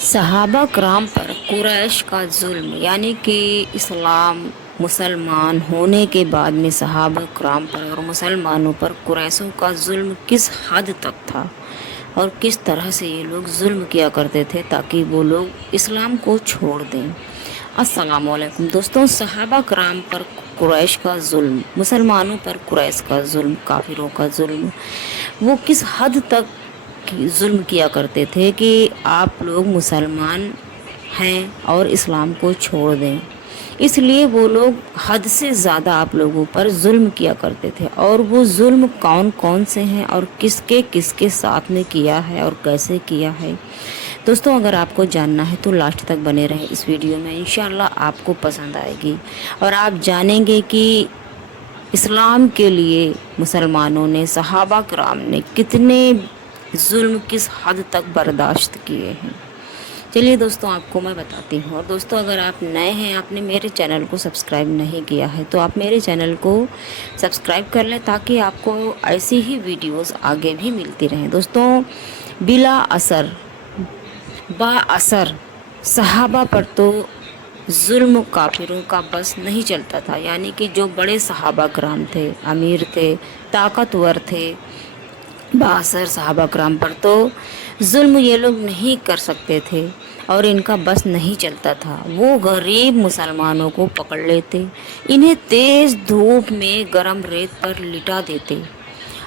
सहाबा कराम पर कुरैश का जुल्म यानी कि इस्लाम मुसलमान होने के बाद में सहाबा कराम पर और मुसलमानों पर कुरैशों का जुल्म किस हद तक था और किस तरह से ये लोग जुल्म किया करते थे ताकि वो लोग इस्लाम को छोड़ दें। अस्सलाम वालेकुम दोस्तों, सहाबा कराम पर कुरैश का जुल्म, मुसलमानों पर कुरैश का जुल्म, काफिरों का जुल्म, वो किस हद तक जुल्म किया करते थे कि आप लोग मुसलमान हैं और इस्लाम को छोड़ दें। इसलिए वो लोग हद से ज़्यादा आप लोगों पर जुल्म किया करते थे। और वो जुल्म कौन कौन से हैं और किसके किसके साथ में किया है और कैसे किया है, दोस्तों अगर आपको जानना है तो लास्ट तक बने रहें इस वीडियो में। इंशाल्लाह आपको पसंद आएगी और आप जानेंगे कि इस्लाम के लिए मुसलमानों ने, सहाबा कराम ने कितने जुल्म किस हद तक बर्दाश्त किए हैं। चलिए दोस्तों आपको मैं बताती हूँ। और दोस्तों अगर आप नए हैं, आपने मेरे चैनल को सब्सक्राइब नहीं किया है तो आप मेरे चैनल को सब्सक्राइब कर लें ताकि आपको ऐसी ही वीडियोस आगे भी मिलती रहें। दोस्तों बिला असर बा असर सहाबा पर तो जुल्म काफिरों का बस नहीं चलता था। यानी कि जो बड़े सहाबा कराम थे, अमीर थे, ताकतवर थे, बासर सहाबा कराम पर तो जुल्म ये लोग नहीं कर सकते थे और इनका बस नहीं चलता था। वो गरीब मुसलमानों को पकड़ लेते, इन्हें तेज़ धूप में गरम रेत पर लिटा देते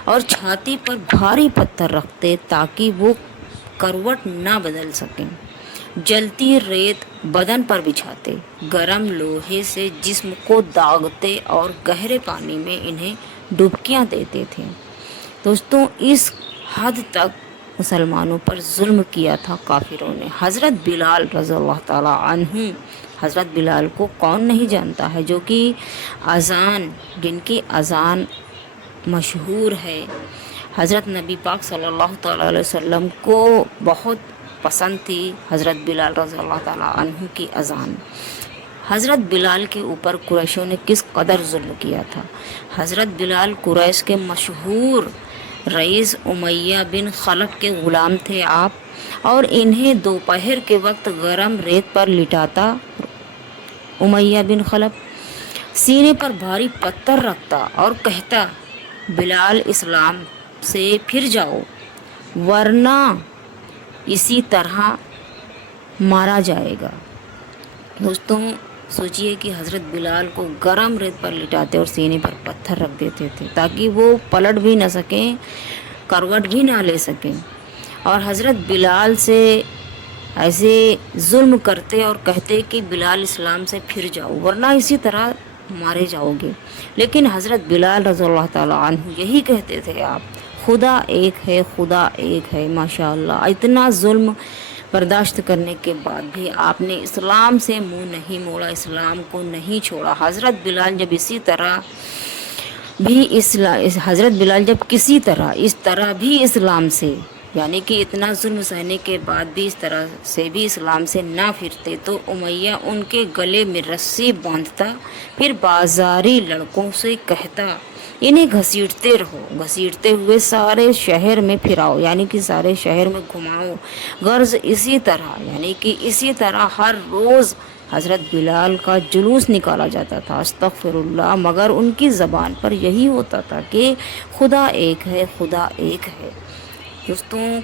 और छाती पर भारी पत्थर रखते ताकि वो करवट ना बदल सकें। जलती रेत बदन पर बिछाते, गरम लोहे से जिस्म को दागते और गहरे पानी में इन्हें डुबकियां देते थे। दोस्तों इस हद तक मुसलमानों पर जुल्म किया था काफिरों ने। हज़रत बिलाल रज़ियल्लाहु ताला अन्हु, हज़रत बिलाल को कौन नहीं जानता है, जो कि अज़ान, जिनकी अज़ान मशहूर है। हज़रत नबी पाक सल्लल्लाहु ताला अलैहि वसल्लम को बहुत पसंद थी हज़रत बिलाल रज़ियल्लाहु ताला अन्हु की अज़ान। हज़रत बिलाल के ऊपर कुरैशों ने किस कदर जुल्म किया था। हज़रत बिलाल कुरैश के मशहूर रईस उमैया बिन खलफ के ग़ुलाम थे आप, और इन्हें दोपहर के वक्त गरम रेत पर लिटाता उमैया बिन खलफ, सीने पर भारी पत्थर रखता और कहता, बिलाल इस्लाम से फिर जाओ वरना इसी तरह मारा जाएगा। दोस्तों सोचिए कि हज़रत बिलाल को गरम रेत पर लिटाते और सीने पर पत्थर रख देते थे ताकि वो पलट भी ना सकें, करवट भी ना ले सकें। और हज़रत बिलाल से ऐसे जुल्म करते और कहते कि बिलाल इस्लाम से फिर जाओ वरना इसी तरह मारे जाओगे। लेकिन हज़रत बिलाल रज़ियल्लाहु ताला अन्हु यही कहते थे, आप खुदा एक है, खुदा एक है। माशाअल्लाह, इतना जुल्म बर्दाश्त करने के बाद भी आपने इस्लाम से मुंह नहीं मोड़ा, इस्लाम को नहीं छोड़ा। हज़रत बिलाल जब इसी तरह भी हज़रत बिलाल जब किसी तरह इस तरह भी इस्लाम से, यानी कि इतना जुल्म सहने के बाद भी इस तरह से भी इस्लाम से ना फिरते तो उमैया उनके गले में रस्सी बांधता, फिर बाजारी लड़कों से कहता, इन्हें घसीटते रहो, घसीटते हुए सारे शहर में फिराओ, यानी कि सारे शहर में घुमाओ। गर्ज इसी तरह, यानी कि इसी तरह हर रोज़ हज़रत बिलाल का जुलूस निकाला जाता था, अस्तग़फिरुल्लाह। मगर उनकी ज़बान पर यही होता था कि खुदा एक है, खुदा एक है। दोस्तों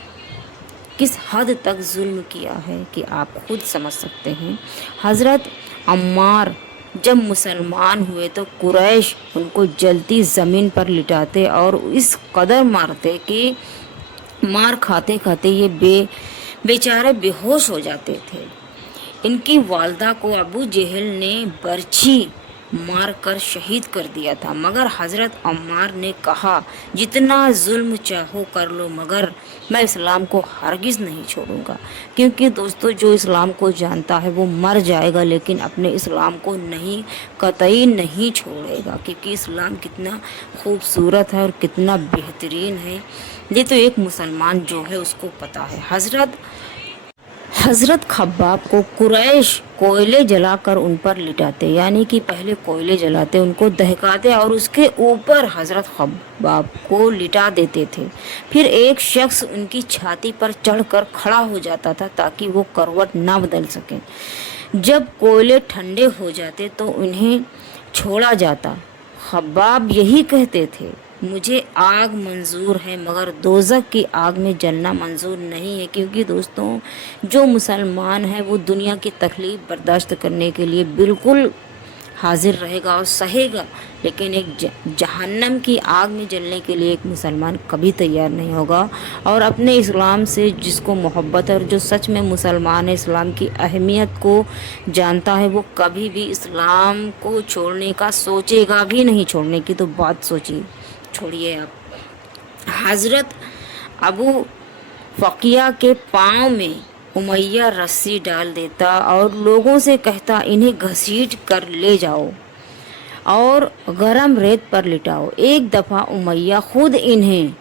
किस हद तक जुल्म किया है कि आप खुद समझ सकते हैं। हज़रत अम्मार जब मुसलमान हुए तो कुरैश उनको जलती ज़मीन पर लिटाते और इस कदर मारते कि मार खाते खाते ये बेचारे बेहोश हो जाते थे। इनकी वालदा को अबू जहल ने बर्छी मार कर शहीद कर दिया था। मगर हज़रत अम्मार ने कहा, जितना जुल्म चाहो कर लो मगर मैं इस्लाम को हरगिज़ नहीं छोड़ूंगा। क्योंकि दोस्तों जो इस्लाम को जानता है वो मर जाएगा लेकिन अपने इस्लाम को नहीं, कतई नहीं छोड़ेगा। क्योंकि इस्लाम कितना खूबसूरत है और कितना बेहतरीन है, ये तो एक मुसलमान जो है उसको पता है। हज़रत खब्बाब को कुरैश कोयले जलाकर उन पर लिटाते, यानी कि पहले कोयले जलाते, उनको दहकाते और उसके ऊपर हज़रत खब्बाब को लिटा देते थे। फिर एक शख्स उनकी छाती पर चढ़कर खड़ा हो जाता था ताकि वो करवट ना बदल सके। जब कोयले ठंडे हो जाते तो उन्हें छोड़ा जाता। खब्बाब यही कहते थे, मुझे आग मंजूर है मगर दोज़ख की आग में जलना मंजूर नहीं है, क्योंकि दोस्तों जो मुसलमान है वो दुनिया की तकलीफ़ बर्दाश्त करने के लिए बिल्कुल हाजिर रहेगा और सहेगा, लेकिन एक जहन्नम की आग में जलने के लिए एक मुसलमान कभी तैयार नहीं होगा। और अपने इस्लाम से जिसको मोहब्बत है और जो सच में मुसलमान है, इस्लाम की अहमियत को जानता है, वो कभी भी इस्लाम को छोड़ने का सोचेगा भी नहीं। छोड़ने की तो बात सोचिए, छोड़िए आप। हज़रत अबू फ़किया के पाँव में उमैया रस्सी डाल देता और लोगों से कहता, इन्हें घसीट कर ले जाओ और गरम रेत पर लिटाओ। एक दफ़ा उमैया खुद इन्हें,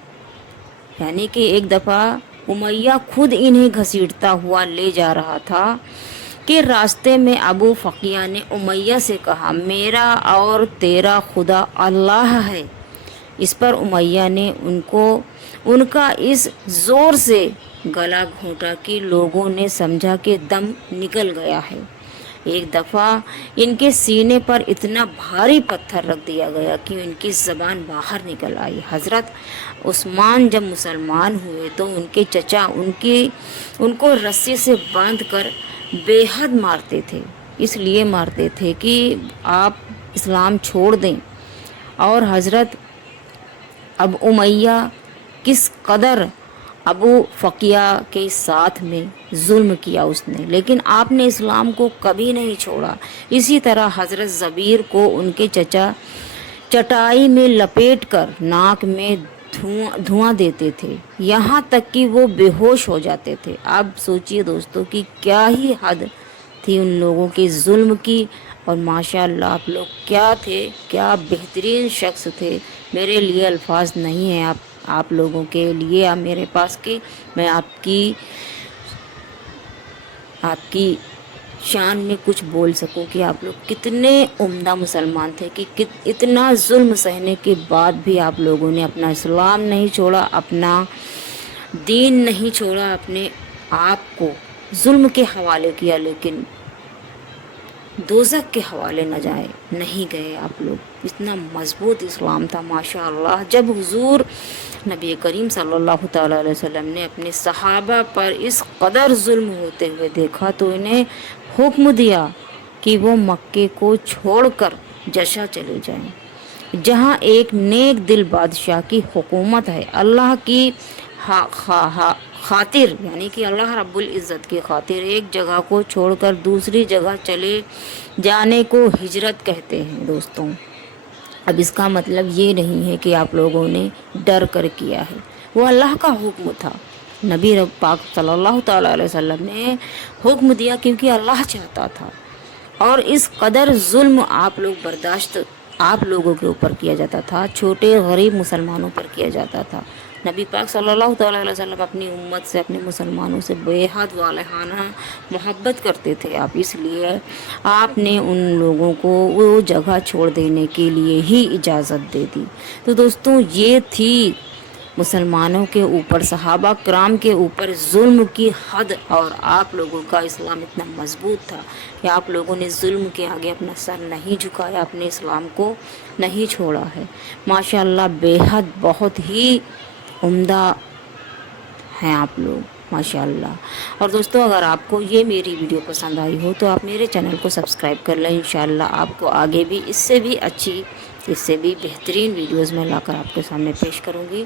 यानी कि एक दफ़ा उमैया खुद इन्हें घसीटता हुआ ले जा रहा था कि रास्ते में अबू फ़किया ने उमैया से कहा, मेरा और तेरा खुदा अल्लाह है। इस पर उमैया ने उनका इस ज़ोर से गला घोंटा कि लोगों ने समझा कि दम निकल गया है। एक दफ़ा इनके सीने पर इतना भारी पत्थर रख दिया गया कि इनकी ज़बान बाहर निकल आई। हज़रत उस्मान जब मुसलमान हुए तो उनके चचा उनको रस्सी से बांधकर बेहद मारते थे। इसलिए मारते थे कि आप इस्लाम छोड़ दें। और हज़रत अब उमैया किस कदर अबू फ़किया के साथ में जुल्म किया उसने, लेकिन आपने इस्लाम को कभी नहीं छोड़ा। इसी तरह हज़रत ज़बीर को उनके चचा चटाई में लपेटकर नाक में धुआं देते थे, यहाँ तक कि वो बेहोश हो जाते थे। अब सोचिए दोस्तों कि क्या ही हद थी उन लोगों के जुल्म की। और माशाअल्लाह आप लोग क्या थे, क्या बेहतरीन शख्स थे। मेरे लिए अल्फाज नहीं है आप लोगों के लिए, आप मेरे पास कि मैं आपकी शान में कुछ बोल सकूं कि आप लोग कितने उम्दा मुसलमान थे कि इतना जुल्म सहने के बाद भी आप लोगों ने अपना इस्लाम नहीं छोड़ा, अपना दीन नहीं छोड़ा, अपने आप को जुल्म के हवाले किया, लेकिन दोज़ख के हवाले नहीं गए आप लोग। इतना मजबूत इस्लाम था माशाअल्लाह। जब हुजूर नबी करीम सल्लल्लाहु तआला अलैहि वसल्लम ने अपने सहाबा पर इस कदर जुल्म होते हुए देखा तो इन्हें हुक्म दिया कि वो मक्के को छोड़कर जशा चले जाएं, जहां एक नेक दिल बादशाह की हुकूमत है। अल्लाह की खातिर, यानी कि अल्लाह रब्बुल इज़्ज़त की खातिर एक जगह को छोड़कर दूसरी जगह चले जाने को हिजरत कहते हैं दोस्तों। अब इसका मतलब ये नहीं है कि आप लोगों ने डर कर किया है, वो अल्लाह का हुक्म था। नबी पाक सल्लल्लाहु तआला अलैहि वसल्लम ने हुक्म दिया क्योंकि अल्लाह चाहता था। और इस कदर जुल्म आप लोगों के ऊपर किया जाता था, छोटे गरीब मुसलमानों पर किया जाता था। नबी पाक सल्लल्लाहु तआला अलैहि वसल्लम अपनी उम्मत से, अपने मुसलमानों से बेहद वालहाना मोहब्बत करते थे। आप इसलिए आपने उन लोगों को वो जगह छोड़ देने के लिए ही इजाज़त दे दी। तो दोस्तों ये थी मुसलमानों के ऊपर, सहाबा कराम के ऊपर जुल्म की हद। और आप लोगों का इस्लाम इतना मजबूत था कि आप लोगों ने जुल्म के आगे अपना सर नहीं झुकाया, अपने इस्लाम को नहीं छोड़ा है। माशाअल्लाह बेहद बहुत ही उम्दा हैं आप लोग माशाअल्लाह। और दोस्तों अगर आपको ये मेरी वीडियो पसंद आई हो तो आप मेरे चैनल को सब्सक्राइब कर लें। इंशाअल्लाह आपको आगे भी इससे भी अच्छी, इससे भी बेहतरीन वीडियोस मैं लाकर आपके सामने पेश करूँगी।